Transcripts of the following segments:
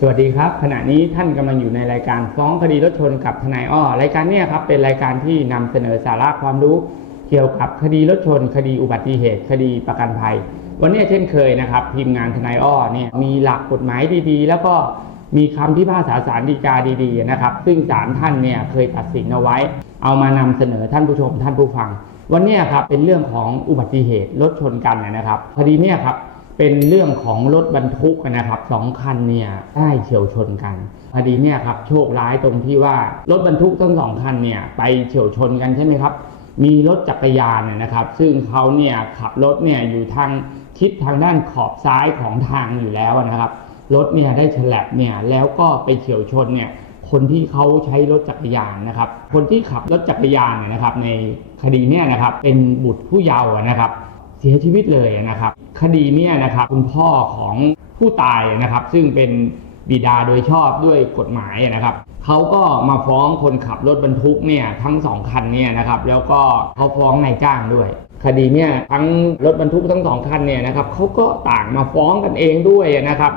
สวัสดีครับ ขณะนี้ท่านกำลังอยู่ในรายการฟ้องคดีรถชนกับทนายอ้อรายการนี้ครับเป็นรายการที่นำเสนอสาระความรู้ เกี่ยวกับคดีรถชน คดีอุบัติเหตุ คดีประกันภัย วันนี้เช่นเคยนะครับทีมงานทนายอ้อเนี่ยมีหลักกฎหมายดีๆ แล้วก็มีคำพิพากษาสารดีกาดีๆนะครับ ซึ่งศาลท่านเนี่ยเคยตัดสินเอาไว้ เอามานำเสนอท่านผู้ชมท่านผู้ฟัง วันนี้ครับเป็นเรื่องของอุบัติเหตุรถชนกันนะครับคดีนี่ยครับ เป็นเรื่องของรถบรรทุกนะครับสองคันเนี่ยได้เฉียวชนกันคดีเนี่ยครับโชคร้ายตรงที่ว่ารถบรรทุกทั้งสองคันเนี่ยไปเฉียวชนกันใช่ไหมครับ มีรถจักรยานเนี่ยนะครับ ซึ่งเขาเนี่ยขับรถเนี่ยอยู่ทางทิศทางด้านขอบซ้ายของทางอยู่แล้วนะครับรถเนี่ยได้ฉลับเนี่ยแล้วก็ไปเฉียวชนเนี่ยคนที่เขาใช้รถจักรยานนะครับ คนที่ขับรถจักรยานเนี่ยนะครับ ในคดีเนี่ยนะครับเป็นบุตรผู้เยาว์นะครับ เสียชีวิตเลยนะครับ คดีเนี่ยนะครับคุณพ่อของผู้ตายนะครับ ซึ่งเป็นบิดาโดยชอบด้วยกฎหมายนะครับเขาก็มาฟ้องคนขับรถบรรทุกเนี่ยทั้งสองคันเนี่ยนะครับ แล้วก็เขาฟ้องนายจ้างด้วย คดีเนี่ยทั้งรถบรรทุกทั้งสองคันเนี่ยนะครับเขาก็ต่างมาฟ้องกันเองด้วยนะครับ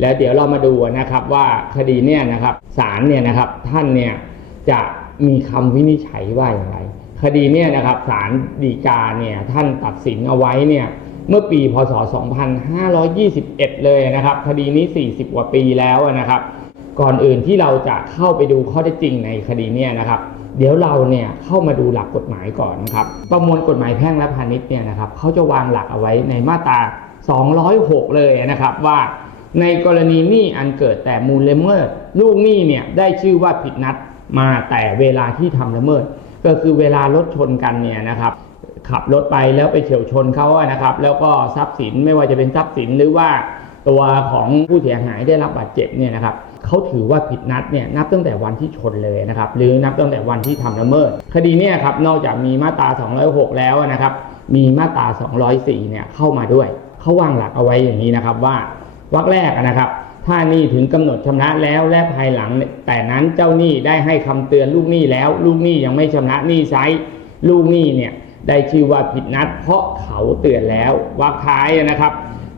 แล้วเดี๋ยวเรามาดูนะครับว่าคดีเนี่ยนะครับศาลเนี่ยนะครับท่านเนี่ยจะมีคำวินิจฉัยว่าอย่างไร คดีเนี่ยนะครับศาลฎีกาเนี่ยท่านตัดสินเอาไว้เนี่ยเมื่อปีพศ 2521 เลยนะครับ คดีนี้ 40 กว่าปีแล้วนะครับ ก่อนอื่นที่เราจะเข้าไปดูข้อเท็จจริงในคดีเนี่ยนะครับ เดี๋ยวเราเนี่ยเข้ามาดูหลักกฎหมายก่อนนะครับ ประมวลกฎหมายแพ่งและพาณิชย์เนี่ยนะครับเขาจะวางหลักเอาไว้ในมาตรา 206 เลยนะครับว่าในกรณีหนี้อันเกิดแต่มูลละเมิด ลูกหนี้เนี่ยได้ชื่อว่าผิดนัดมาแต่เวลาที่ทำละเมิด ก็คือเวลารถชนกันเนี่ยนะครับ ขับรถไปแล้วไปเฉียวชนเขาอะนะครับ แล้วก็ทรัพย์สินไม่ว่าจะเป็นทรัพย์สินหรือว่าตัวของผู้เสียหายได้รับบาดเจ็บเนี่ยนะครับเขาถือว่าผิดนัดเนี่ยนับตั้งแต่วันที่ชนเลยนะครับหรือนับตั้งแต่วันที่ทำละเมิด คดีเนี่ยครับนอกจากมีมาตรา 206 แล้วนะครับ มีมาตรา 204 เนี่ยเข้ามาด้วยเขาวางหลักเอาไว้อย่างนี้นะครับว่าวรรคแรกนะครับ ถ้าหนี้ถึงกำหนดชำระแล้วและภายหลัง แต่นั้นเจ้าหนี้ได้ให้คำเตือนลูกหนี้แล้ว ลูกหนี้ยังไม่ชำระหนี้ใช้ลูกหนี้เนี่ยได้ชื่อว่าผิดนัด เพราะเขาเตือนแล้ววรรคท้ายนะครับ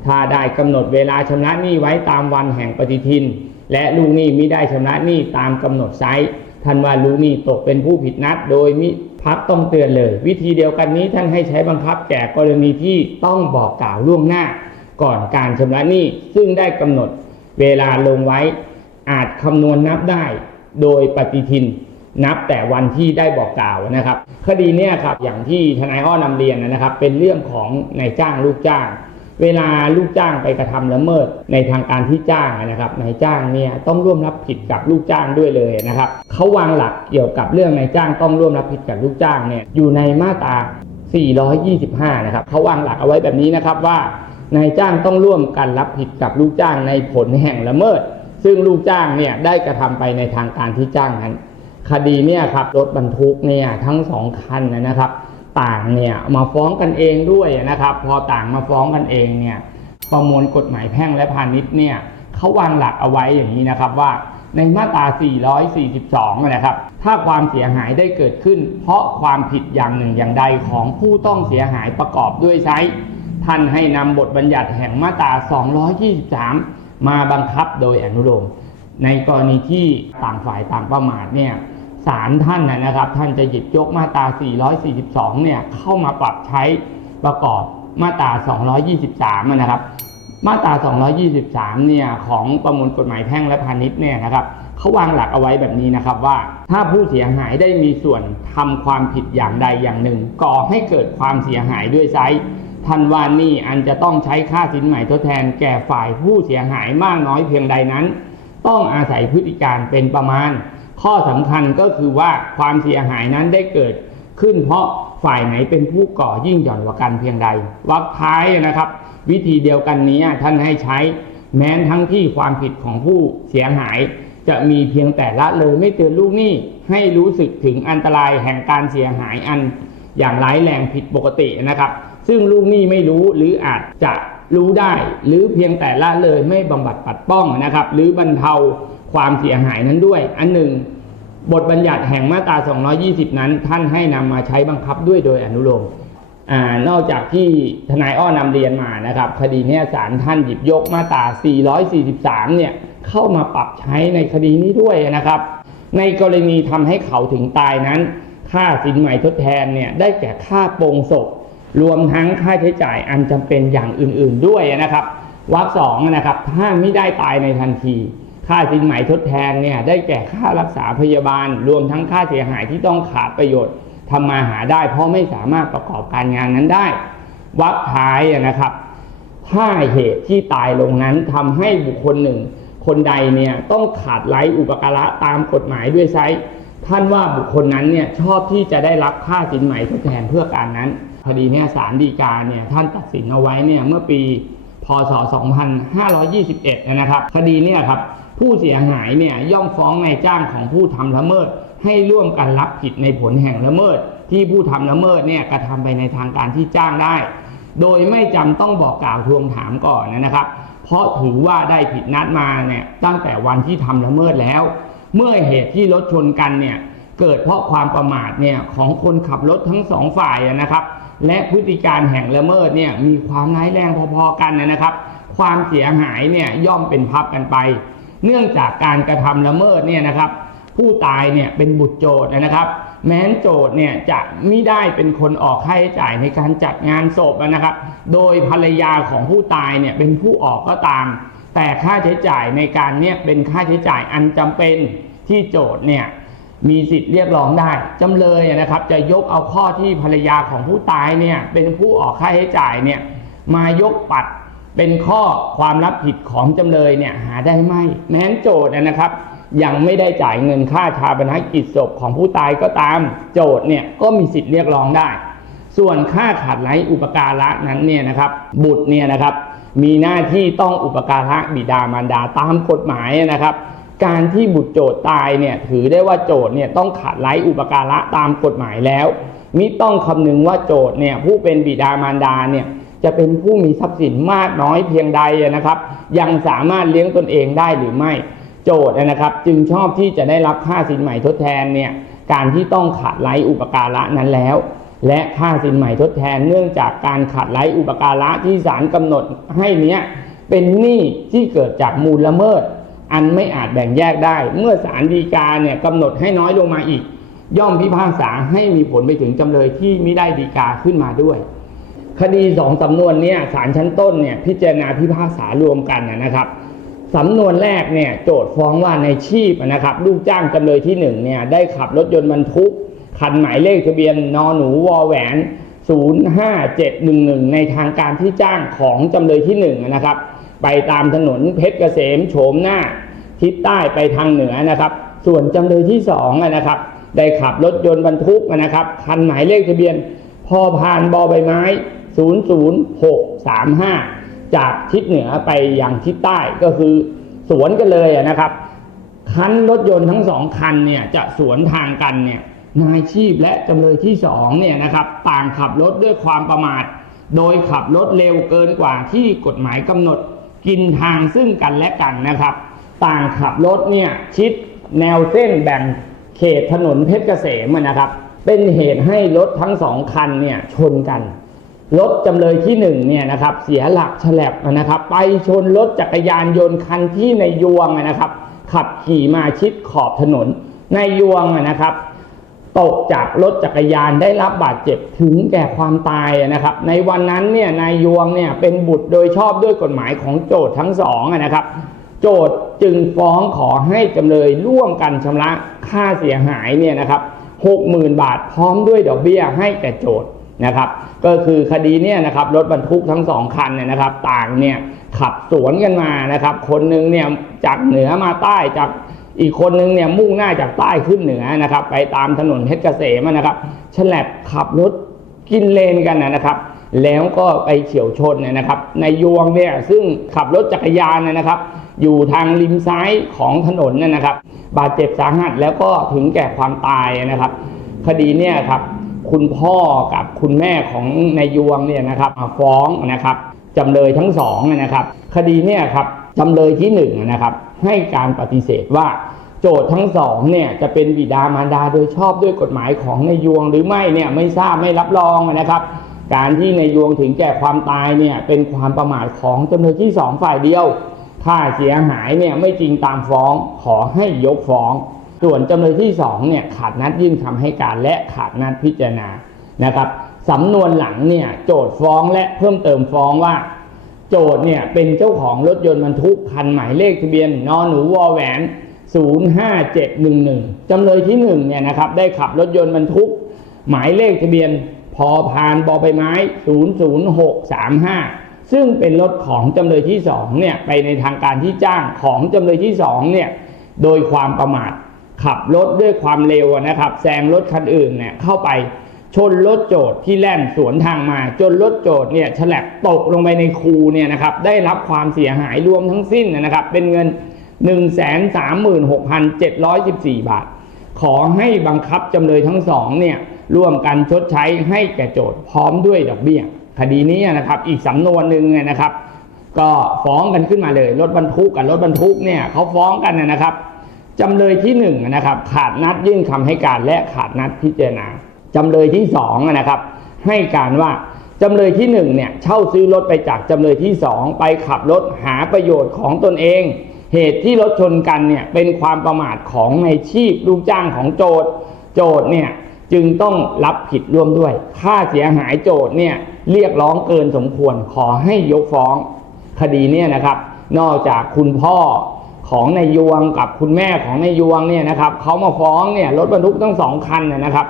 ถ้าได้กำหนดเวลาชำระหนี้ไว้ตามวันแห่งปฏิทิน และลูกหนี้มิได้ชำระหนี้ตามกำหนดไซส์ท่านว่าลูกหนี้ตกเป็นผู้ผิดนัด โดยมิพักต้องเตือนเลย วิธีเดียวกันนี้ท่านให้ใช้บังคับแก่กรณีที่ต้องบอกกล่าวล่วงหน้า ก่อนการชำระหนี้ซึ่งได้กำหนด เวลาลงไว้อาจคำนวณนับได้โดยปฏิทินนับแต่วันที่ได้บอกกล่าวนะครับ คดีเนี้ยครับอย่างที่ทนายอ้อนำเรียนนะครับ เป็นเรื่องของนายจ้างลูกจ้าง เวลาลูกจ้างไปกระทำละเมิดในทางการที่จ้างนะครับนายจ้างเนี่ยต้องร่วมรับผิดกับลูกจ้างด้วยเลยนะครับเขาวางหลักเกี่ยวกับเรื่องนายจ้างต้องร่วมรับผิดกับลูกจ้างเนี่ยอยู่ในมาตรา 425 นะครับเขาวางหลักเอาไว้แบบนี้นะครับว่า นายจ้างต้องร่วมกันรับผิดกับลูกจ้างในผลแห่งละเมิด ซึ่งลูกจ้างเนี่ยได้กระทำไปในทางการที่จ้างนั้น คดีเนี่ยครับรถบรรทุกเนี่ยทั้งสองคันนะครับ ต่างเนี่ยมาฟ้องกันเองด้วยนะครับ พอต่างมาฟ้องกันเองเนี่ยประมวลกฎหมายแพ่งและพาณิชย์เนี่ยเขาวางหลักเอาไว้อย่างนี้นะครับว่าในมาตรา 442 นะครับ ถ้าความเสียหายได้เกิดขึ้น เพราะความผิดอย่างหนึ่งอย่างใดของผู้ต้องเสียหายประกอบด้วยไซส์ ท่านให้นำบทบัญญัติแห่งมาตรา 223 มาบังคับโดยอนุโลม ในกรณีที่ต่างฝ่ายต่างประมาทเนี่ยศาลท่านนะนะครับ ท่านจะหยิบยกมาตรา 442 เนี่ยเข้ามาปรับใช้ประกอบมาตรา 223 นะครับ มาตรา 223 เนี่ยของประมวลกฎหมายแพ่งและพาณิชย์เนี่ยนะครับเขาวางหลักเอาไว้แบบนี้นะครับว่า ถ้าผู้เสียหายได้มีส่วนทำความผิดอย่างใดอย่างหนึ่ง ก่อให้เกิดความเสียหายด้วยไซ ส์ทันว่านี่อันจะต้องใช้ค่าสินใหม่ทดแทนแก่ฝ่ายผู้เสียหายมากน้อยเพียงใดนั้น ต้องอาศัยพฤติการเป็นประมาณ ข้อสำคัญก็คือว่าความเสียหายนั้นได้เกิดขึ้นเพราะฝ่ายไหนเป็นผู้ก่อยิ่งหย่อนกว่ากันเพียงใดวรรคท้ายนะครับ วิธีเดียวกันนี้ท่านให้ใช้แม้นทั้งที่ความผิดของผู้เสียหาย จะมีเพียงแต่ละเลยไม่เตือนลูกหนี้ให้รู้สึกถึงอันตรายแห่งการเสียหายอันอย่างร้ายแรงผิดปกตินะครับ ซึ่งลูกหนี้ไม่รู้หรืออาจจะรู้ได้ หรือเพียงแต่ละเลยไม่บำบัดปัดป้องนะครับ หรือบรรเทาความเสียหายนั้นด้วย อันหนึ่ง บทบัญญัติแห่งมาตรา 220 นั้น ท่านให้นำมาใช้บังคับด้วยโดยอนุโลมอนอกจากที่ทนายอ้อนำเรียนมานะครับ คดีนี้ศาลท่านหยิบยกมาตรา 443 เนี่ยเข้ามาปรับใช้ในคดีนี้ด้วยนะครับ ในกรณีทำให้เขาถึงตายนั้น ค่าสินใหม่ทดแทนเนี่ยได้แก่ค่าโปรงศพ รวมทั้งค่าใช้จ่ายอันจำเป็นอย่างอื่นๆด้วยนะครับวรรคสองนะครับถ้าไม่ได้ตายในทันที ค่าสินไหมทดแทนเนี่ยได้แก่ค่ารักษาพยาบาล รวมทั้งค่าเสียหายที่ต้องขาดประโยชน์ทำมาหาได้ เพราะไม่สามารถประกอบการงานนั้นได้วรรคท้ายนะครับถ้าเหตุที่ตายลงนั้นทำให้บุคคลหนึ่ง คนใดเนี่ยต้องขาดไร้อุปการะตามกฎหมายด้วยไซท่านว่าบุคคลนั้นเนี่ยชอบที่จะได้รับค่าสินไหมทดแทนเพื่อการนั้น คดีนี่ยศาลฎีกาเนี่ยท่านตัดสินเอาไว้เนี่ยเมื่อปีพศ 2521 นะครับ คดีเนี่ยครับผู้เสียหายเนี่ยย่อมฟ้องนายจ้างของผู้ทำละเมิด ให้ร่วมกันรับผิดในผลแห่งละเมิด ที่ผู้ทำละเมิดเนี่ยกระทำไปในทางการที่จ้างได้ โดยไม่จำต้องบอกกล่าวทวงถามก่อนนะครับ เพราะถือว่าได้ผิดนัดมาเนี่ยตั้งแต่วันที่ทำละเมิดแล้ว เมื่อเหตุที่รถชนกันเนี่ยเกิดเพราะความประมาทเนี่ยของคนขับรถทั้งสองฝ่ายนะครับ และพฤติการแห่งละเมิดเนี่ยมีความร้ายแรงพอๆกันนะครับ ความเสียหายเนี่ยย่อมเป็นพับกันไป เนื่องจากการกระทำละเมิดเนี่ยนะครับ ผู้ตายเนี่ยเป็นบุตรโจทย์นะครับ แม้นโจทย์เนี่ยจะไม่ได้เป็นคนออกค่าใช้จ่ายในการจัดงานศพนะครับ โดยภรรยาของผู้ตายเนี่ยเป็นผู้ออกก็ตาม แต่ค่าใช้จ่ายในการเนี่ยเป็นค่าใช้จ่ายอันจำเป็นที่โจทย์เนี่ย มีสิทธิ์เรียกร้องได้จำเลยนะครับ จะยกเอาข้อที่ภรรยาของผู้ตายเนี่ยเป็นผู้ออกค่าใช้จ่ายเนี่ยมายกปัดเป็นข้อความรับผิดของจำเลยเนี่ยหาได้ไหมแม้นโจทย์นะครับ ยังไม่ได้จ่ายเงินค่าชาปนกิจศพของผู้ตายก็ตามโจทย์เนี่ยก็มีสิทธิ์เรียกร้องได้ ส่วนค่าขาดไร้อุปการะนั้นเนี่ยนะครับบุตรเนี่ยนะครับมีหน้าที่ต้องอุปการะบิดามารดาตามกฎหมายนะครับ การที่บุตรโจทย์ตายเนี่ยถือได้ว่าโจทย์เนี่ยต้องขาดไร้อุปการะตามกฎหมายแล้ว มิต้องคำนึงว่าโจทย์เนี่ยผู้เป็นบิดามารดาเนี่ยจะเป็นผู้มีทรัพย์สินมากน้อยเพียงใดนะครับ ยังสามารถเลี้ยงตนเองได้หรือไม่ โจทย์นะครับ จึงชอบที่จะได้รับค่าสินใหม่ทดแทนเนี่ยการที่ต้องขาดไร้อุปการะนั้นแล้ว และค่าสินใหม่ทดแทนเนื่องจากการขาดไร้อุปการะที่ศาลกำหนดให้เนี้ยเป็นหนี้ที่เกิดจากมูลละเมิด อันไม่อาจแบ่งแยกได้ เมื่อศาลฎีกาเนี่ยกำหนดให้น้อยลงมาอีก ย่อมพิพากษาให้มีผลไปถึงจำเลยที่ไม่ได้ฎีกาขึ้นมาด้วย คดีสองสำนวนเนี่ยศาลชั้นต้นเนี่ยพิจารณาพิพากษารวมกันนะครับสำนวนแรกเนี่ยโจทฟ้องว่าในชีพนะครับลูกจ้างจำเลยที่หนึ่งเนี่ยได้ขับรถยนต์บรรทุกคันหมายเลขทะเบียนนอหนูวอแหวน 05711 ในทางการที่จ้างของจำเลยที่หนึ่งนะครับ ไปตามถนนเพชรเกษมโฉมหน้า ทิศใต้ไปทางเหนือนะครับ ส่วนจำเลยที่สองนะครับ ได้ขับรถยนต์บรรทุกนะครับคันหมายเลขทะเบียนพอพานบอใบไม้ 00635 จากทิศเหนือไปยังทิศใต้ก็คือสวนกันเลยนะครับคันรถยนต์ทั้งสองคันเนี่ยจะสวนทางกันเนี่ยนายชีพและจำเลยที่สองเนี่ยนะครับต่างขับรถด้วยความประมาท โดยขับรถเร็วเกินกว่าที่กฎหมายกำหนดกินทางซึ่งกันและกันนะครับ ต่างขับรถเนี่ยชิดแนวเส้นแบ่งเขตถนนเพชรเกษมนะครับ เป็นเหตุให้รถทั้งสองคันเนี่ยชนกัน รถจำเลยที่หนึ่งเนี่ยนะครับเสียหลักฉลับนะครับ ไปชนรถจักรยานยนต์คันที่ในยวงนะครับ ขับขี่มาชิดขอบถนนในยวงนะครับตกจากรถจักรยานได้รับบาดเจ็บถึงแก่ความตายนะครับ ในวันนั้นเนี่ยนายยวงเนี่ยเป็นบุตรโดยชอบด้วยกฎหมายของโจทย์ทั้งสองนะครับ โจทจึงฟ้องขอให้จำเลยร่วมกันชำระค่าเสียหายเนี่ยนะครับหกหมื่นบาทพร้อมด้วยดอกเบี้ยให้แก่โจทย์นะครับ ก็คือคดีเนี่ยนะครับรถบรรทุกทั้งสองคันเนี่ยนะครับ ต่างเนี่ยขับสวนกันมานะครับ คนหนึงเนี่ยจากเหนือมาใต้จากอีกคนนึงเนี่ยมุ่งหน้าจากใต้ขึ้นเหนือนะครับ ไปตามถนนเพชรเกษมนะครับฉลับขับรถกินเลนกันนะครับ แล้วก็ไปเฉียวชนเนี่ยนะครับ ในยวงเนี่ยซึ่งขับรถจักรยานเนยนะครับ อยู่ทางริมซ้ายของถนนเนี่ยนะครับ บาดเจ็บสาหัสแล้วก็ถึงแก่ความตายนะครับ คดีเนี่ยครับคุณพ่อกับคุณแม่ของนายยวงเนี่ยนะครับมาฟ้องนะครับจำเลยทั้งสองนะครับ คดีเนี่ยครับจำเลยที่หนึ่งนะครับ ให้การปฏิเสธว่าโจทย์ทั้งสองเนี่ยจะเป็นบิดามารดาโดยชอบด้วยกฎหมายของนายยวงหรือไม่เนี่ยไม่ทราบไม่รับรองนะครับ การที่นายยวงถึงแก่ความตายเนี่ยเป็นความประมาทของจำเลยที่สองฝ่ายเดียว ค่าเสียหายเนี่ยไม่จริงตามฟ้องขอให้ยกฟ้อง ส่วนจำเลยที่สองเนี่ยขาดนัดยื่นคำให้การและขาดนัดพิจารณานะครับสำนวนหลังเนี่ยโจทย์ฟ้องและเพิ่มเติมฟ้องว่า โจทย์เนี่ยเป็นเจ้าของรถยนต์บรรทุกคันหมายเลขทะเบียนนอหนูวอแหวน 05711จำเลยที่1เนี่ยนะครับได้ขับรถยนต์บรรทุก หมายเลขทะเบียนพอพานบอใบไม้ 00635 ซึ่งเป็นรถของจำเลยที่2เนี่ยไปในทางการที่จ้างของจำเลยที่2เนี่ยโดยความประมาทขับรถด้วยความเร็วนะครับแซงรถคันอื่นเนี่ยเข้าไปชนรถโจทย์ที่แล่นสวนทางมา จนรถโจทย์เนี่ยฉลับตกลงไปในคูเนี่ยนะครับได้รับความเสียหายรวมทั้งสิ้นนะครับ เป็นเงิน 136,714 บาท ขอให้บังคับจำเลยทั้งสองเนี่ยร่วมกันชดใช้ให้แก่โจทย์พร้อมด้วยดอกเบี้ย คดีนี้นะครับอีกสำนวนหนึ่งเนี่ยนะครับ ก็ฟ้องกันขึ้นมาเลย รถบรรทุกกับรถบรรทุกเนี่ยเขาฟ้องกันนะครับจำเลยที่หนึ่งนะครับขาดนัดยื่นคำให้การและขาดนัดพิจารณาจำเลยที่สองนะครับให้การว่าจำเลยที่หนึ่งเนี่ยเช่าซื้อรถไปจากจำเลยที่สองไปขับรถหาประโยชน์ของตนเอง เหตุที่รถชนกันเนี่ยเป็นความประมาทของในชีพลูกจ้างของโจทย์โจทย์เนี่ย จึงต้องรับผิดร่วมด้วย ค่าเสียหายโจทย์เนี่ยเรียกร้องเกินสมควรขอให้ยกฟ้องคดีเนี่ยนะครับ นอกจากคุณพ่อของนายยวงกับคุณแม่ของนายยวงเนี่ยนะครับเขามาฟ้องเนี่ยรถบรรทุกทั้งสองคันนะครับ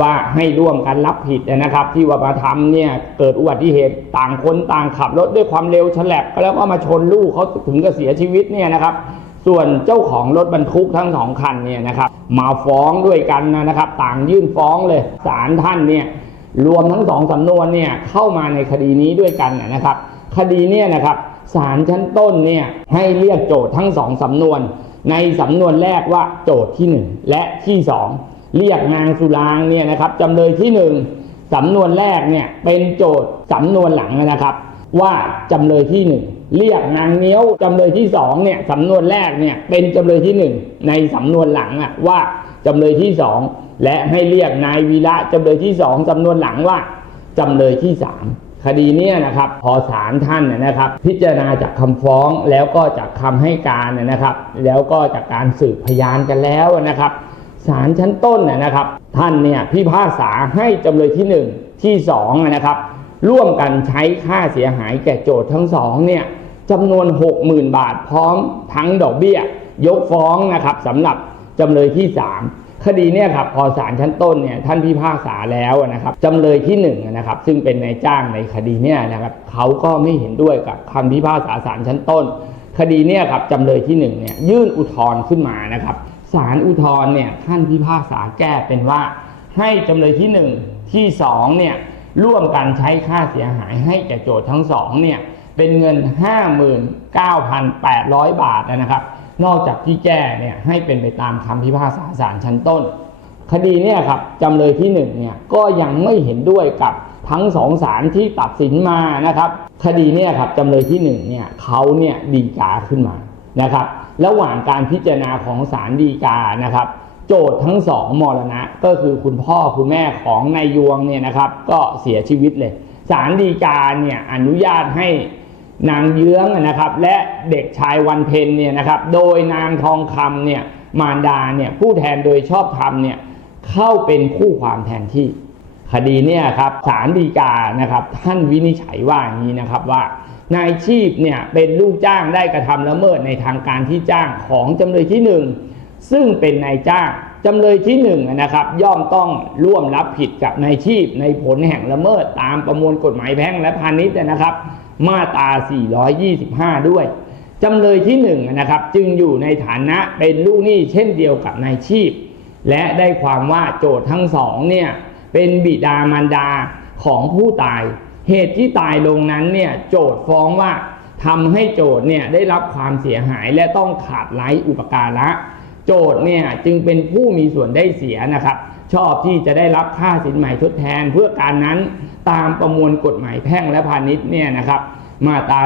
ว่าให้ร่วมกันรับผิดนะครับ ที่ว่ามาทำเนี่ยเกิดอุบัติเหตุต่างคนต่างขับรถด้วยความเร็วฉลับก็แล้วก็มาชนลูกเขาถึงกับเสียชีวิตเนี่ยนะครับ ส่วนเจ้าของรถบรรทุกทั้งสองคันเนี่ยนะครับมาฟ้องด้วยกันนะครับ ต่างยื่นฟ้องเลยศาลท่านเนี่ยรวมทั้งสองสำนวนเนี่ยเข้ามาในคดีนี้ด้วยกันนะครับ คดีเนี่ยนะครับศาลชั้นต้นเนี่ยให้เรียกโจทย์ทั้งสองสำนวน ในสำนวนแรกว่าโจทย์ที่หนึ่งและที่สองเรียกนางสุรางเนี่ยนะครับจำเลยที่หนึ่งสำนวนแรกเนี่ยเป็นโจทย์สำนวนหลังนะครับ ว่าจำเลยที่หนึ่ง เรียกนางเนี้ยวจำเลยที่สองเนี่ยสำนวนแรกเนี่ยเป็นจำเลยที่หนึ่งในสำนวนหลังอะว่าจำเลยที่สองและให้เรียกนายวีระจำเลยที่สองสำนวนหลังว่าจำเลยที่สามคดีนี้นะครับพอศาลท่านนะครับ พิจารณาจากคำฟ้องแล้วก็จากคำให้การนะครับ แล้วก็จากการสืบพยานกันแล้วนะครับศาลชั้นต้นนะนะครับ ท่านเนี่ยพิพากษาให้จำเลยที่หนึ่งที่สองนะครับ ร่วมกันใช้ค่าเสียหายแก่โจทย์ทั้งสองเนี่ย จำนวน 60,000 บาทพร้อมทั้งดอกเบี้ย ยกฟ้องนะครับสำหรับจำเลยที่ 3 คดีเนี่ยครับพอศาลชั้นต้นเนี่ยท่านพิพากษาแล้วนะครับจำเลยที่1นะครับซึ่งเป็นนายจ้างในคดีเนี่ยนะครับเขาก็ไม่เห็นด้วยกับคำพิพากษาศาลชั้นต้น คดีเนี่ยครับจำเลยที่1เนี่ยยื่นอุทธรณ์ขึ้นมานะครับศาลอุทธรณ์เนี่ยท่านพิพากษาแก้เป็นว่าให้จำเลยที่ 1 ที่2เนี่ยร่วมกันใช้ค่าเสียหายให้แก่โจทย์ทั้งสองเนี่ย เป็นเงิน 59,800 บาทนะครับ นอกจากที่แก้เนี่ยให้เป็นไปตามคำพิพากษาศาลชั้นต้น คดีเนี่ยครับจำเลยที่1เนี่ยก็ยังไม่เห็นด้วยกับทั้งสองศาลที่ตัดสินมานะครับ คดีเนี่ยครับจำเลยที่1เนี่ยเขาเนี่ยดีกาขึ้นมานะครับ ระหว่างการพิจารณาของศาลฎีกานะครับ โจทย์ทั้งสองมรณะก็คือคุณพ่อคุณแม่ของนายยวงเนี่ยนะครับ ก็เสียชีวิตเลยศาลฎีกาเนี่ยอนุญาตให้ นางเยื้องนะครับและเด็กชายวันเพ็ญเนี่ยนะครับโดยนางทองคำเนี่ยมารดาเนี่ยผู้แทนโดยชอบธรรมเนี่ยเข้าเป็นคู่ความแทนที่ คดีเนี่ยครับศาลฎีกานะครับท่านวินิจฉัยว่าอย่างนี้นะครับว่านายชีพเนี่ยเป็นลูกจ้างได้กระทำละเมิดในทางการที่จ้างของจำเลยที่หนึ่งซึ่งเป็นนายจ้างจำเลยที่หนึ่งนะครับย่อมต้องร่วมรับผิดกับนายชีพในผลแห่งละเมิดตามประมวลกฎหมายแพ่งและพาณิชย์นะครับ มาตรา 425 ด้วยจำเลยที่หนึ่งนะครับจึงอยู่ในฐานะเป็นลูกหนี้เช่นเดียวกับนายชีพ และได้ความว่าโจทย์ทั้งสองเนี่ยเป็นบิดามารดาของผู้ตาย เหตุที่ตายลงนั้นเนี่ยโจทย์ฟ้องว่าทำให้โจทย์เนี่ยได้รับความเสียหายและต้องขาดไร้อุปการะ โจทย์เนี่ยจึงเป็นผู้มีส่วนได้เสียนะครับ ชอบที่จะได้รับค่าสินใหม่ทดแทน เพื่อการนั้นตามประมวลกฎหมายแพ่งและพาณิชย์เนี่ยนะครับ มาตรา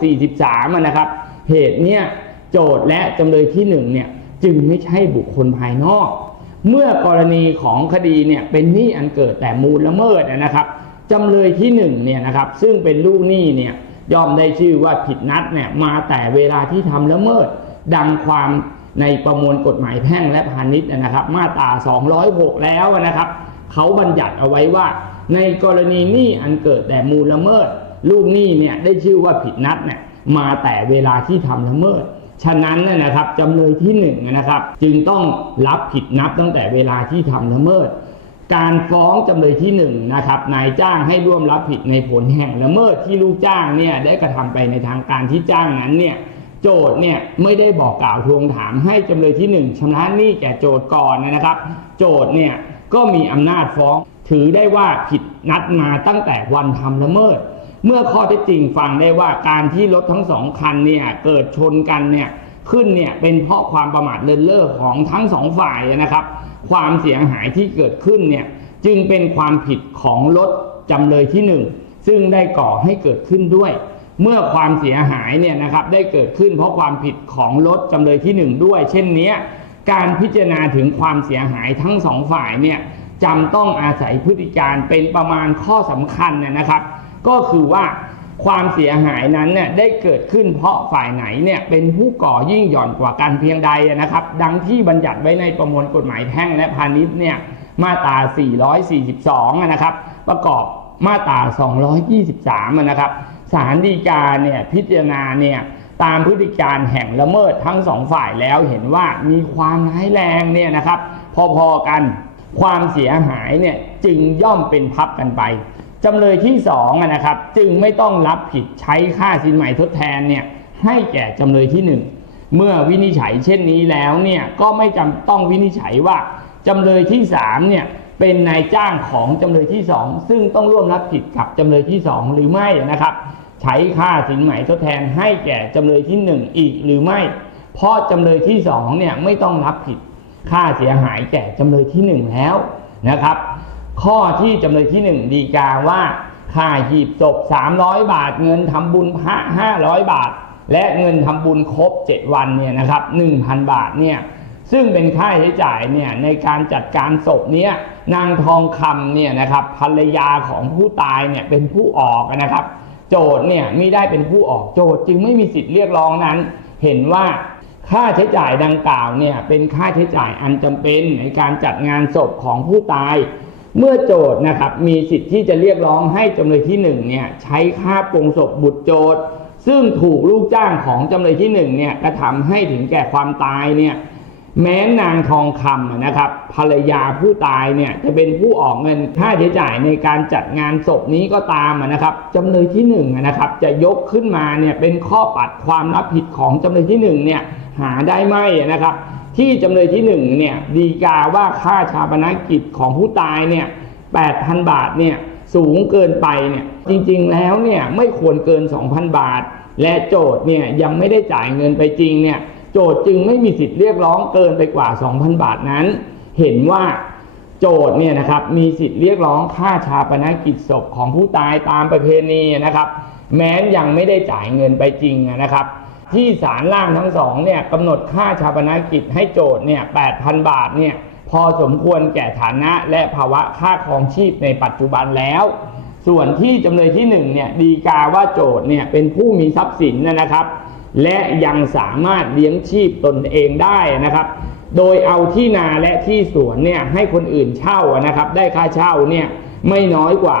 443 นะครับ เหตุเนี่ยโจทย์และจำเลยที่หนึ่งเนี่ยจึงไม่ใช่บุคคลภายนอก เมื่อกรณีของคดีเนี่ยเป็นหนี้อันเกิดแต่มูลละเมิดนะครับจำเลยที่หนึ่งเนี่ยนะครับซึ่งเป็นลูกหนี้เนี่ยย่อมได้ชื่อว่าผิดนัดเนี่ยมาแต่เวลาที่ทำละเมิด ดังความ ในประมวลกฎหมายแพ่งและพาณิชย์นะครับ มาตรา 206 แล้วนะครับเขาบัญญัติเอาไว้ว่า ในกรณีหนี้อันเกิดแต่มูลละเมิด ลูกหนี้เนี่ยได้ชื่อว่าผิดนัดเนี่ยมาแต่เวลาที่ทำละเมิด ฉะนั้นนะครับจำเลยที่หนึ่งนะครับ จึงต้องรับผิดนับตั้งแต่เวลาที่ทำละเมิด การฟ้องจำเลยที่หนึ่งนะครับนายจ้างให้ร่วมรับผิดในผลแห่งละเมิดที่ลูกจ้างเนี่ยได้กระทำไปในทางการที่จ้างนั้นเนี่ย โจทย์เนี่ยไม่ได้บอกกล่าวทวงถามให้จำเลยที่หนึ่งชำระหนี้แก่โจทย์ก่อนนะครับ โจทย์เนี่ยก็มีอำนาจฟ้อง ถือได้ว่าผิดนัดมาตั้งแต่วันทำละเมิด เมื่อข้อเท็จจริงฟังได้ว่าการที่รถทั้งสองคันเนี่ยเกิดชนกันเนี่ยขึ้นเนี่ยเป็นเพราะความประมาทเลินเล่อของทั้งสองฝ่ายนะครับ ความเสียหายที่เกิดขึ้นเนี่ยจึงเป็นความผิดของรถจำเลยที่หนึ่งซึ่งได้ก่อให้เกิดขึ้นด้วย เมื่อความเสียหายเนี่ยนะครับได้เกิดขึ้นเพราะความผิดของรถจำเลยที่หนึ่งด้วย เช่นนี้การพิจารณาถึงความเสียหายทั้งสองฝ่ายเนี่ยจำต้องอาศัยพฤติการเป็นประมาณข้อสำคัญนนะครับ ก็คือว่าความเสียหายนั้นเนี่ยได้เกิดขึ้นเพราะฝ่ายไหนเนี่ยเป็นผู้ก่อยิ่งหย่อนกว่ากันเพียงใดนะครับ ดังที่บัญญัติไว้ในประมวลกฎหมายแพ่งและพาณิชย์เนี่ยมาตรา 442 นะครับ ประกอบมาตรา 223 นะครับ ศาลฎีกาเนี่ยพิจารณาเนี่ยตามพฤติการแห่งละเมิดทั้งสองฝ่ายแล้วเห็นว่ามีความร้ายแรงเนี่ยนะครับ พอๆกันความเสียหายเนี่ยจึงย่อมเป็นพับกันไปจำเลยที่สองนะครับ จึงไม่ต้องรับผิดใช้ค่าสินใหม่ทดแทนเนี่ยให้แก่จำเลยที่หนึ่งเมื่อวินิจฉัยเช่นนี้แล้วเนี่ยก็ไม่จำต้องวินิจฉัยว่าจำเลยที่สามเนี่ย เป็นนายจ้างของจำเลยที่สองซึ่งต้องร่วมรับผิดกับจำเลยที่สองหรือไม่นะครับ ใช้ค่าสินใหม่ทดแทนให้แก่จำเลยที่หนึ่งอีกหรือไม่ เพราะจำเลยที่สองเนี่ยไม่ต้องรับผิดค่าเสียหายแก่จำเลยที่หนึ่งแล้วนะครับ ข้อที่จำเลยที่หนึ่งดีกาว่าค่าหีบศพ300 บาท เงินทำบุญพระ500 บาท และเงินทำบุญครบ 7 วันเนี่ยนะครับ1,000 บาทเนี่ยซึ่งเป็นค่าใช้จ่ายเนี่ยในการจัดการศพเนี่ย นางทองคำเนี่ยนะครับภรรยาของผู้ตายเนี่ยเป็นผู้ออกนะครับ โจทย์เนี่ยไม่ได้เป็นผู้ออกโจทย์จึงไม่มีสิทธิ์เรียกร้องนั้น เห็นว่าค่าใช้จ่ายดังกล่าวเนี่ยเป็นค่าใช้จ่ายอันจำเป็นในการจัดงานศพของผู้ตาย เมื่อโจทย์นะครับมีสิทธิ์ที่จะเรียกร้องให้จำเลยที่หนึ่งเนี่ยใช้ค่าปรงศพบุตรโจทย์ ซึ่งถูกลูกจ้างของจำเลยที่หนึ่งเนี่ยกระทำให้ถึงแก่ความตายเนี่ย แม้นางทองคำนะครับภรรยาผู้ตายเนี่ยจะเป็นผู้ออกเงินค่าใช้จ่ายในการจัดงานศพนี้ก็ตามนะครับจำเลยที่หนึ่งอะนะครับจะยกขึ้นมาเนี่ยเป็นข้อปัดความรับผิดของจำเลยที่หนึ่งเนี่ยหาได้ไหมนะครับ ที่จำเลยที่หนึ่งเนี่ยดีกาว่าค่าชาปนกิจของผู้ตายเนี่ย8,000 บาทเนี่ยสูงเกินไปเนี่ยจริงๆแล้วเนี่ยไม่ควรเกิน 2,000 บาท และโจทย์เนี่ยยังไม่ได้จ่ายเงินไปจริงเนี่ย โจทย์จึงไม่มีสิทธิ์เรียกร้องเกินไปกว่า 2,000 บาทนั้น เห็นว่าโจทย์เนี่ยนะครับมีสิทธิ์เรียกร้องค่าชาปนกิจศพของผู้ตายตามประเพณีนะครับ แม้นยังไม่ได้จ่ายเงินไปจริงนะครับ ที่ศาลล่างทั้งสองเนี่ยกำหนดค่าชาปนกิจให้โจทย์เนี่ย8,000 บาทเนี่ยพอสมควรแก่ฐานะและภาวะค่าครองชีพในปัจจุบันแล้ว ส่วนที่จำเลยที่หนึ่งเนี่ยดีกาว่าโจทย์เนี่ยเป็นผู้มีทรัพย์สินนะครับ และยังสามารถเลี้ยงชีพตนเองได้นะครับ โดยเอาที่นาและที่สวนเนี่ยให้คนอื่นเช่านะครับ ได้ค่าเช่าเนี่ยไม่น้อยกว่า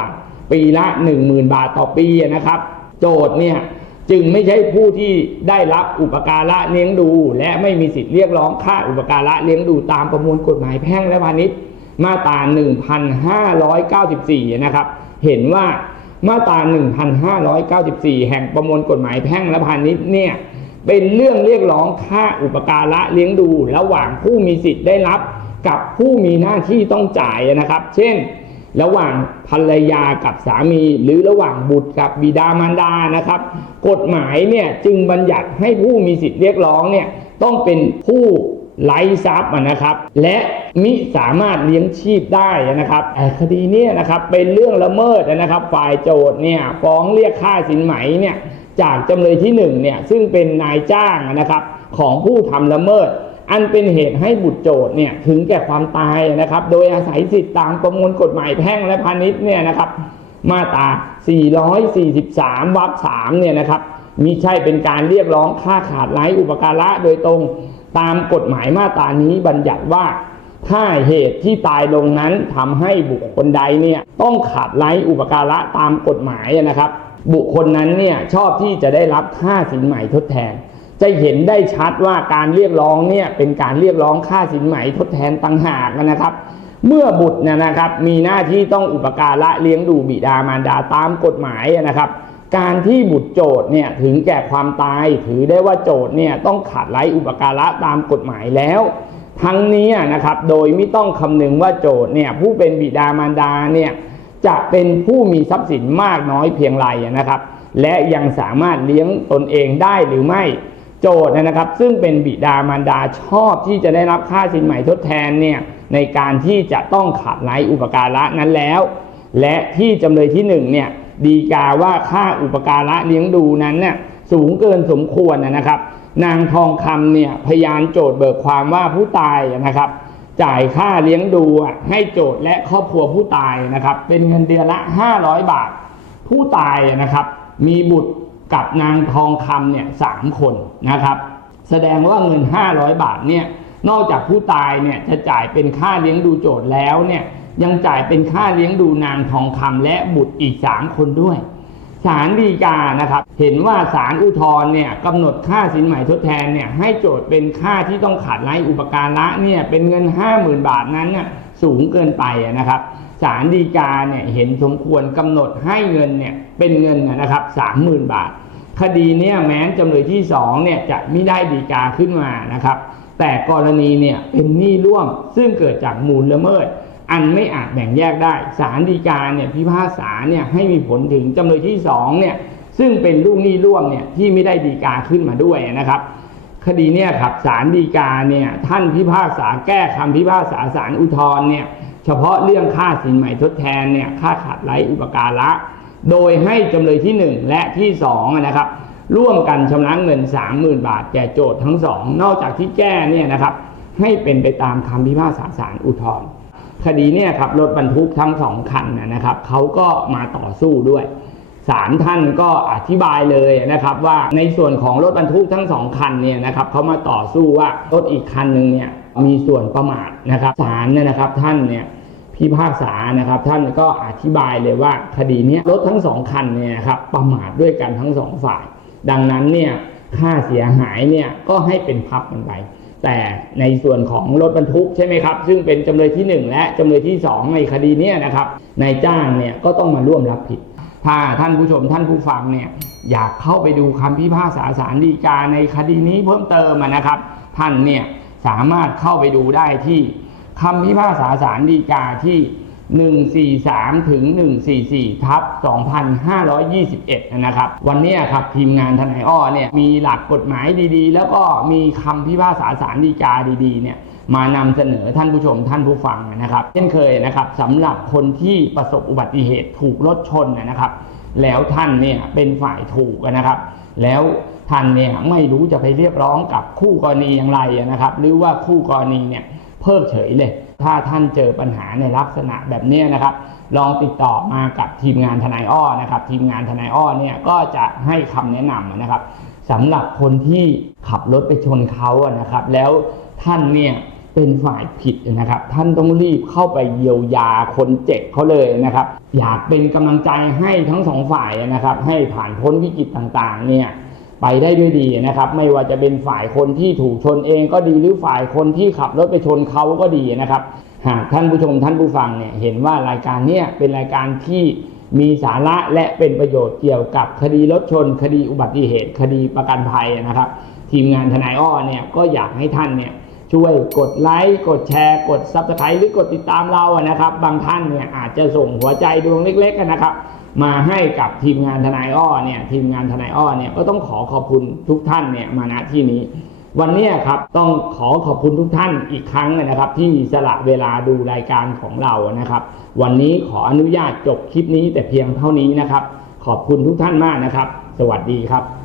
ปีละ 10,000 บาทต่อปีนะครับ โจทย์เนี่ยจึงไม่ใช่ผู้ที่ได้รับอุปการะเลี้ยงดู และไม่มีสิทธิ์เรียกร้องค่าอุปการะเลี้ยงดูตามประมวลกฎหมายแพ่งและพาณิชย์มาตรา 1594 นะครับ เห็นว่า มาตรา 1594 แห่งประมวลกฎหมายแพ่งและพาณิชย์เนี่ยเป็นเรื่องเรียกร้องค่าอุปการะเลี้ยงดู ระหว่างผู้มีสิทธิ์ได้รับกับผู้มีหน้าที่ต้องจ่ายนะครับ เช่น ระหว่างภรรยากับสามี หรือระหว่างบุตรกับบิดามารดานะครับ กฎหมายเนี่ยจึงบัญญัติให้ผู้มีสิทธิ์เรียกร้องเนี่ยต้องเป็นผู้ ไร้ทรัพย์นะครับ และมิสามารถเลี้ยงชีพได้นะครับคดีนี้นะครับเป็นเรื่องละเมิดนะครับ ฝ่ายโจทย์เนี่ยฟ้องเรียกค่าสินไหมเนี่ยจากจำเลยที่หนึ่งเนี่ยซึ่งเป็นนายจ้างนะครับของผู้ทำละเมิด อันเป็นเหตุให้บุตรโจทย์เนี่ยถึงแก่ความตายนะครับ โดยอาศัยสิทธิตามประมวลกฎหมายแพ่งและพาณิชย์เนี่ยนะครับ มาตรา 443 วรรค3เนี่ยนะครับมิใช่เป็นการเรียกร้องค่าขาดไร้อุปการะโดยตรง ตามกฎหมายมาตรานี้บัญญัติว่าถ้าเหตุที่ตายลงนั้นทำให้บุคคลใดเนี่ยต้องขาดไร้อุปการะตามกฎหมายนะครับ บุคคลนั้นเนี่ยชอบที่จะได้รับค่าสินไหม่ทดแทน จะเห็นได้ชัดว่าการเรียกร้องเนี่ยเป็นการเรียกร้องค่าสินไหม่ทดแทนต่างหากนะครับ เมื่อบุตรเนี่ยนะครับมีหน้าที่ต้องอุปการะเลี้ยงดูบิดามารดาตามกฎหมายนะครับ การที่บุตรโจทย์เนี่ยถึงแก่ความตายถือได้ว่าโจทย์เนี่ยต้องขาดไร้อุปการะตามกฎหมายแล้ว ทั้งนี้นะครับโดยไม่ต้องคำนึงว่าโจทย์เนี่ยผู้เป็นบิดามารดาเนี่ยจะเป็นผู้มีทรัพย์สินมากน้อยเพียงไรนะครับ และยังสามารถเลี้ยงตนเองได้หรือไม่โจทย์นะครับ ซึ่งเป็นบิดามารดาชอบที่จะได้รับค่าสินใหม่ทดแทนเนี่ยในการที่จะต้องขาดไร้อุปการะนั้นแล้ว และที่จำเลยที่หนึ่งเนี่ย ดีกาว่าค่าอุปการะเลี้ยงดูนั้นเนี่ยสูงเกินสมควรนะครับ นางทองคำเนี่ยพยานโจทย์เบิกความว่าผู้ตายนะครับ จ่ายค่าเลี้ยงดูให้โจทย์และครอบครัวผู้ตายนะครับ เป็นเงินเดือนละ 500 บาท ผู้ตายนะครับ มีบุตรกับนางทองคำเนี่ยสามคนนะครับ แสดงว่าเงิน 500 บาทเนี่ยนอกจากผู้ตายเนี่ยจะจ่ายเป็นค่าเลี้ยงดูโจทย์แล้วเนี่ย ยังจ่ายเป็นค่าเลี้ยงดูนางทองคำและบุตรอีก3คนด้วยศาลฎีกานะครับ เห็นว่าศาลอุทธรณ์เนี่ยกำหนดค่าสินใหม่ทดแทนเนี่ยให้โจทย์เป็นค่าที่ต้องขาดไร้อุปการะเนี่ยเป็นเงิน 50,000 บาทนั้นน่ะสูงเกินไปนะครับศาลฎีกาเนี่ยเห็นสมควรกำหนดให้เงินเนี่ยเป็นเงินนะครับ 30,000 บาท คดีเนี่ยแม้จำเลยที่2เนี่ยจะไม่ได้ฎีกาขึ้นมานะครับ แต่กรณีเนี่ยเป็นหนี้ร่วมซึ่งเกิดจากมูลละเมิด อันไม่อาจแบ่งแยกได้ศาลฎีกาเนี่ยพิพากษาเนี่ยให้มีผลถึงจำเลยที่สองเนี่ยซึ่งเป็นลูกหนี้ร่วมเนี่ยที่ไม่ได้ฎีกาขึ้นมาด้วยนะครับ คดีเนี่ยครับศาลฎีกาเนี่ยท่านพิพากษาแก้คำพิพากษาศาลอุทธรณ์เนี่ยเฉพาะเรื่องค่าสินใหม่ทดแทนเนี่ยค่าขาดไร้อุปการะ โดยให้จำเลยที่หนึ่งและที่สองนะครับร่วมกันชำระเงิน 30,000 บาทแก่โจทย์ทั้งสองนอกจากที่แก้เนี่ยนะครับให้เป็นไปตามคำพิพากษาศาลอุทธรณ์ คดีเนี่ยครับรถบรรทุกทั้งสองคันนะครับเขาก็มาต่อสู้ด้วยศาลท่านก็อธิบายเลยนะครับว่าในส่วนของรถบรรทุกทั้งสองคันเนี่ยนะครับเขามาต่อสู้ว่ารถอีกคันหนึ่งเนี่ยมีส่วนประมาทนะครับศาลเนี่ยนะครับท่านเนี่ยพิพากษานะครับท่านก็อธิบายเลยว่าคดีนี้รถทั้งสองคันเนี่ยครับประมาทด้วยกันทั้งสองฝ่าย ดังนั้นเนี่ยค่าเสียหายเนี่ยก็ให้เป็นพับกันไป แต่ในส่วนของรถบรรทุกใช่ไหมครับ ซึ่งเป็นจำเลยที่ 1 และจำเลยที่ 2 ในคดีนี้นะครับนายจ้างเนี่ยก็ต้องมาร่วมรับผิด ถ้าท่านผู้ชมท่านผู้ฟังเนี่ยอยากเข้าไปดูคำพิพากษาศาลฎีกาในคดีนี้เพิ่มเติมนะครับ ท่านเนี่ยสามารถเข้าไปดูได้ที่คำพิพากษาศาลฎีกาที่ 143 ถึง 144 ทับ 2521 นะครับ วันนี้ครับทีมงานทนายอ้อเนี่ยมีหลักกฎหมายดีๆ แล้วก็มีคำพิพากษาศาลฎีกาดีๆ เนี่ยมานำเสนอท่านผู้ชมท่านผู้ฟังนะครับ เช่นเคยนะครับสำหรับคนที่ประสบอุบัติเหตุถูกรถชนนะครับ แล้วท่านเนี่ยเป็นฝ่ายถูกนะครับ แล้วท่านเนี่ยไม่รู้จะไปเรียกร้องกับคู่กรณีอย่างไรนะครับ หรือว่าคู่กรณีเนี่ยเพิกเฉยเลย ถ้าท่านเจอปัญหาในลักษณะแบบนี้นะครับ ลองติดต่อมากับทีมงานทนายอ้อนะครับ ทีมงานทนายอ้อเนี่ยก็จะให้คำแนะนำนะครับสำหรับคนที่ขับรถไปชนเขาอะนะครับ แล้วท่านเนี่ยเป็นฝ่ายผิดนะครับ ท่านต้องรีบเข้าไปเยียวยาคนเจ็บเขาเลยนะครับ อยากเป็นกำลังใจให้ทั้งสองฝ่ายนะครับ ให้ผ่านพ้นวิกฤตต่างๆ เนี่ย ไปได้ด้วยดีนะครับ ไม่ว่าจะเป็นฝ่ายคนที่ถูกชนเองก็ดีหรือฝ่ายคนที่ขับรถไปชนเขาก็ดีนะครับ หากท่านผู้ชมท่านผู้ฟังเนี่ยเห็นว่ารายการเนี้ยเป็นรายการที่มีสาระและเป็นประโยชน์เกี่ยวกับคดีรถชน คดีอุบัติเหตุ คดีประกันภัยนะครับ ทีมงานทนายอ้อเนี่ยก็อยากให้ท่านเนี่ยช่วยกดไลค์กดแชร์ กด Subscribe หรือกดติดตามเราอะนะครับ บางท่านเนี่ยอาจจะส่งหัวใจดวงเล็กๆนะครับ มาให้กับทีมงานทนายอ้อเนี่ยทีมงานทนายอ้อเนี่ยก็ต้องขอขอบคุณทุกท่านเนี่ยมาณที่นี้ วันนี้ครับต้องขอขอบคุณทุกท่านอีกครั้งนะครับ ที่สละเวลาดูรายการของเรานะครับ วันนี้ขออนุญาตจบคลิปนี้แต่เพียงเท่านี้นะครับ ขอบคุณทุกท่านมากนะครับ สวัสดีครับ